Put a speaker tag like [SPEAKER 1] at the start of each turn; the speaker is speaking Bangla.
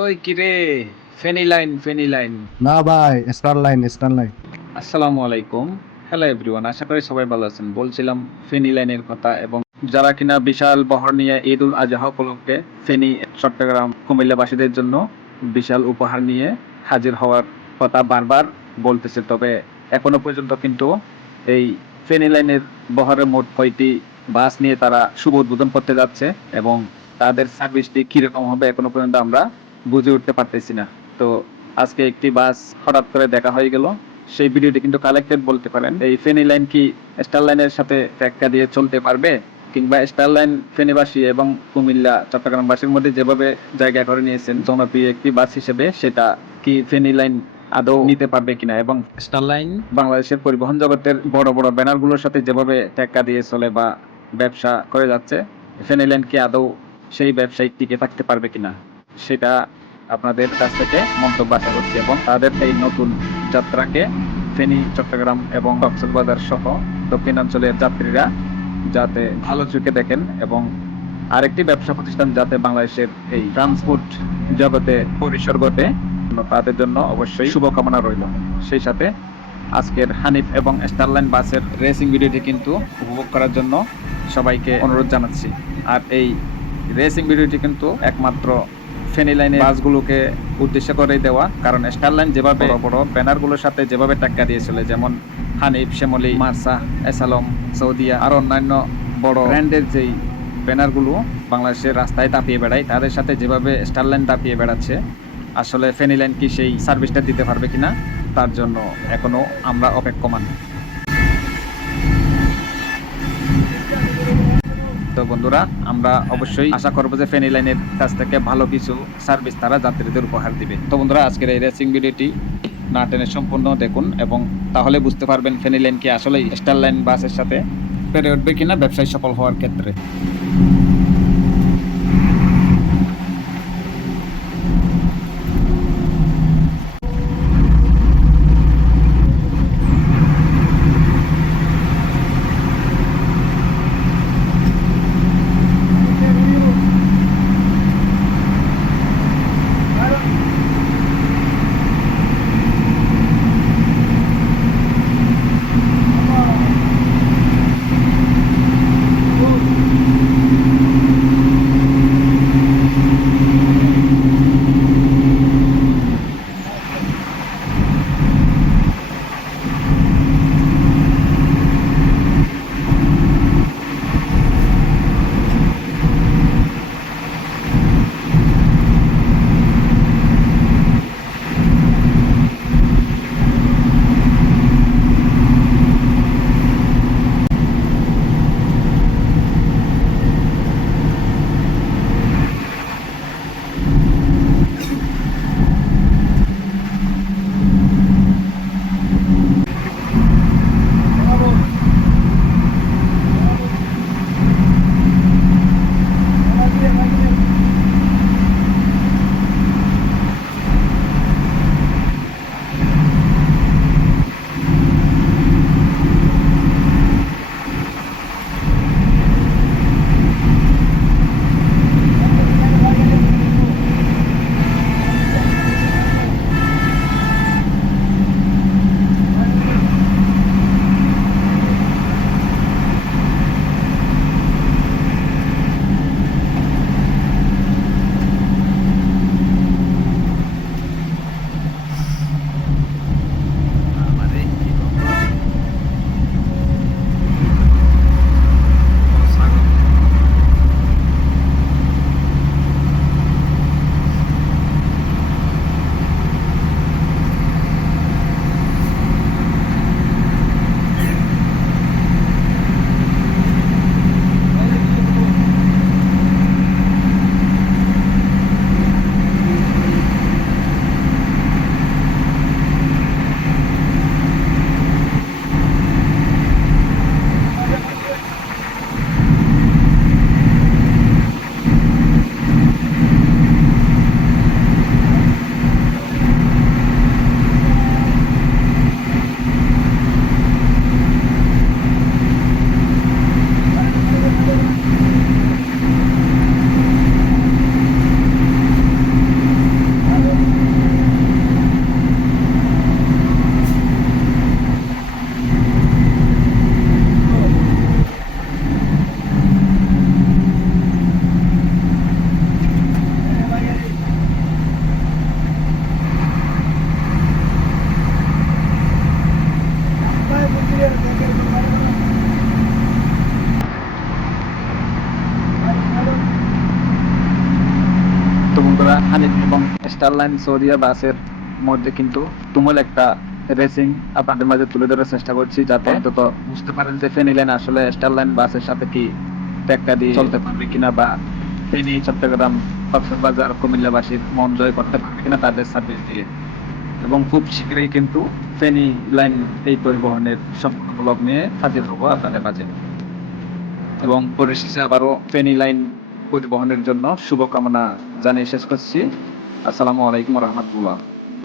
[SPEAKER 1] ওই কিরে ফেনি লাইন ফেনি লাইন।
[SPEAKER 2] না ভাই স্টার লাইন স্টার লাইন।
[SPEAKER 1] আসসালামু আলাইকুম। হ্যালো এভরিওয়ান আশা করি সবাই ভালো আছেন। বলছিলাম ফেনি লাইনের কথা এবং যারা কিনা বিশাল বহর নিয়ে ঈদ উল আজহা উপলক্ষে ফেনি চট্টগ্রাম কুমিল্লাবাসীদের জন্য বিশাল উপহার নিয়ে হাজির হওয়ার কথা বারবার বলতেছে। তবে এখনও পর্যন্ত কিন্তু এই ফেনি লাইনের বহরের মোট কয়টি বাস নিয়ে তারা শুভ উদ্বোধন করতে যাচ্ছে এবং তাদের সার্ভিসটি কীরকম হবে এখনও পর্যন্ত আমরা বুঝে উঠতে পারতেছি না। তো আজকে একটি বাস হঠাৎ করে দেখা হয়ে গেল। সেই ভিডিওটি কিন্তু কালেক্টেড বলতে পারেন। এই ফেনি লাইন কি স্টার লাইনের সাথে টেক্কা দিয়ে চলতে পারবে? কিংবা স্টার লাইন ফেনীবাসী এবং কুমিল্লা চট্টগ্রামবাসীর মধ্যে যেভাবে জায়গা করে নিয়েছেন জনপ্রিয় একটি বাস হিসেবে সেটা কি ফেনি লাইন আদৌ নিতে পারবে কিনা? এবং স্টার লাইন বাংলাদেশের পরিবহন জগতের বড় বড় ব্যানারগুলোর সাথে যেভাবে ট্যাক্কা দিয়ে চলে বা ব্যবসা করে যাচ্ছে ফেনি লাইন কি আদৌ সেই ব্যবসায়ী টিকে থাকতে পারবে কিনা? সেটা আপনাদের কাছ থেকে মন্তব্য আশা করছি এবং তাদের এই নতুন যাত্রাকে ফেনী, চট্টগ্রাম এবং কক্সবাজার সহ দক্ষিণাঞ্চলের যাত্রীরা যাতে ভালো চোখে দেখেন এবং আরেকটি ব্যবসা প্রতিষ্ঠান যাতে বাংলাদেশের এই ট্রান্সপোর্ট জগতে পরিসর ঘটে, তাদের জন্য অবশ্যই শুভকামনা রইল। সেই সাথে আজকের হানিফ এবং স্টারলাইন বাসের রেসিং ভিডিওটি কিন্তু উপভোগ করার জন্য সবাইকে অনুরোধ জানাচ্ছি। আর এই রেসিং ভিডিওটি কিন্তু একমাত্র ফেনি লাইনের বাসগুলোকে উদ্দেশ্য করেই দেওয়া। কারণ স্টার লাইন যেভাবে বড় বড় ব্যানারগুলোর সাথে যেভাবে টাক্কা দিয়েছিল যেমন হানিফ শ্যামলি মার্সা এসালম সৌদিয়া আর অন্যান্য বড় ব্র্যান্ডের যেই ব্যানারগুলো বাংলাদেশের রাস্তায় তাপিয়ে বেড়ায় তাদের সাথে যেভাবে স্টার লাইন তাপিয়ে বেড়াচ্ছে আসলে ফেনি লাইন কি সেই সার্ভিসটা দিতে পারবে কিনা তার জন্য এখনও আমরা অপেক্ষমান। বন্ধুরা, আমরা অবশ্যই আশা করব যে ফেনি লাইনের কাছ থেকে ভালো কিছু সার্ভিস তারা যাত্রীদের উপহার দিবে। তো বন্ধুরা, আজকের এই রেসিং ভিডিওটি না টেনে সম্পূর্ণ দেখুন এবং তাহলে বুঝতে পারবেন ফেনি লাইন কি আসলে স্টার লাইন বাসের সাথে পেরে উঠবে কিনা, ব্যবসায় সফল হওয়ার ক্ষেত্রে। হানিফ এবং স্টারলাইন সৌরিয়া বাসের মধ্যে কিন্তু তুমুল একটা রেসিং আপনাদের মাঝে তুলে ধরার চেষ্টা করছি যাতে অন্তত বুঝতে পারেন যে ফেনী লাইন আসলে স্টারলাইন বাসের সাথে কি টেক্কা দিয়ে চলতে পারবে কিনা বা ফেনী চট্টগ্রাম কক্সবাজার কুমিল্লাবাসীর মন জয় করতে পারবে কিনা তাদের সার্ভিস দিয়ে। এবং খুব শীঘ্রই কিন্তু ফেনী লাইন এই পরিবহনের সম্পূর্ণ ব্লগ নিয়ে হাজির হব আপনাদের মাঝে। এবং পরিশেষে আবারও ফেনী লাইন পরিবহনের জন্য শুভকামনা জানিয়ে শেষ করছি। আসসালামু আলাইকুম রহমতুল্লাহ।